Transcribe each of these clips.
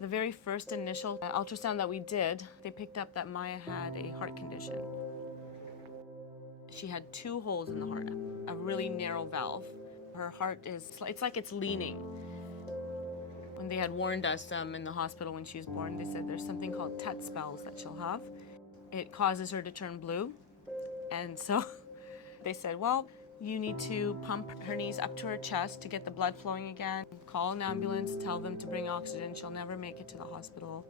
The very first initial ultrasound that we did, they picked up that Maya had a heart condition. She had 2 holes in the heart, a really narrow valve. Her heart it's like it's leaning. When they had warned us in the hospital when she was born, they said there's something called TET spells that she'll have. It causes her to turn blue. And so they said, well, you need to pump her knees up to her chest to get the blood flowing again. Call an ambulance, tell them to bring oxygen. She'll never make it to the hospital.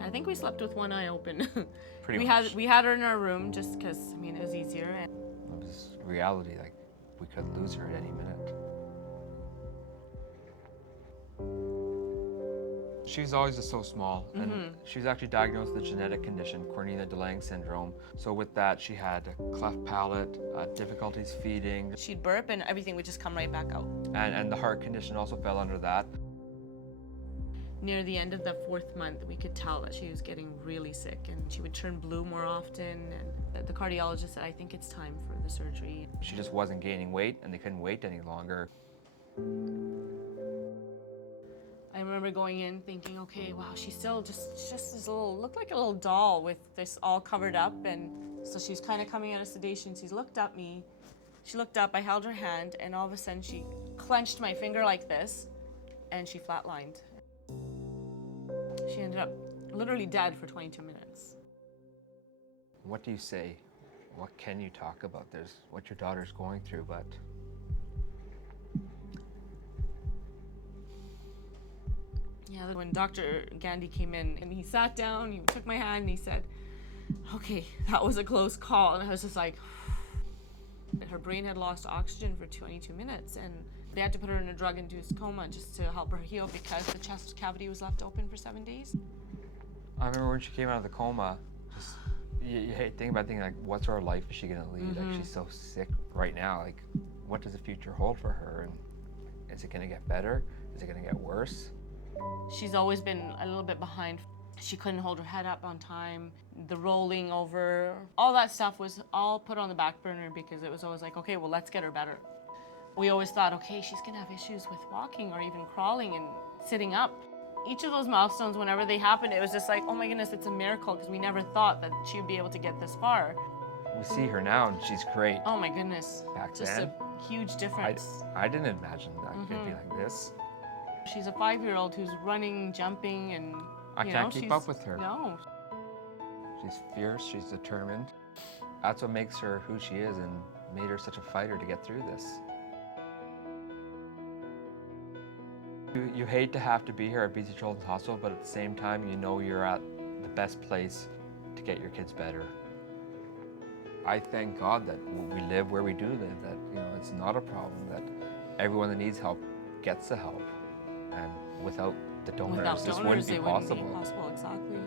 I think we slept with one eye open. Pretty much. We had her in our room just because, I mean, it was easier. It was reality, like we could lose her at any minute. She's always just so small, and she was actually diagnosed with a genetic condition, Cornelia-de-Lange syndrome. So with that, she had a cleft palate, difficulties feeding. She'd burp and everything would just come right back out. And the heart condition also fell under that. Near the end of the 4th month, we could tell that she was getting really sick, and she would turn blue more often. And the cardiologist said, I think it's time for the surgery. She just wasn't gaining weight, and they couldn't wait any longer. I remember going in thinking, okay, wow, she's still just this looked like a little doll with this all covered up. And so she's kind of coming out of sedation. She looked at me. She looked up, I held her hand, and all of a sudden she clenched my finger like this, and she flatlined. She ended up literally dead for 22 minutes. What do you say? What can you talk about? There's what your daughter's going through, but yeah, when Dr. Gandhi came in and he sat down, he took my hand and he said, okay, that was a close call. And I was just like, her brain had lost oxygen for 22 minutes and they had to put her in a drug-induced coma just to help her heal because the chest cavity was left open for 7 days. I remember when she came out of the coma, just you hate thinking about thinking like, what sort of life is she gonna lead? Like she's so sick right now. Like, what does the future hold for her? And is it gonna get better? Is it gonna get worse? She's always been a little bit behind. She couldn't hold her head up on time. The rolling over, all that stuff was all put on the back burner because it was always like, okay, well, let's get her better. We always thought, okay, she's gonna have issues with walking or even crawling and sitting up. Each of those milestones, whenever they happened, it was just like, oh my goodness, it's a miracle because we never thought that she would be able to get this far. We see her now and she's great. Oh my goodness. Back just then, a huge difference. I didn't imagine that it could be like this. She's a 5-year-old who's running, jumping, and I can't keep up with her. No. She's fierce, she's determined. That's what makes her who she is and made her such a fighter to get through this. You hate to have to be here at BC Children's Hospital, but at the same time, you know you're at the best place to get your kids better. I thank God that we live where we do live, that it's not a problem, that everyone that needs help gets the help. And without the donors, this wouldn't be possible. Exactly.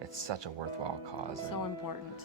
It's such a worthwhile cause. So important.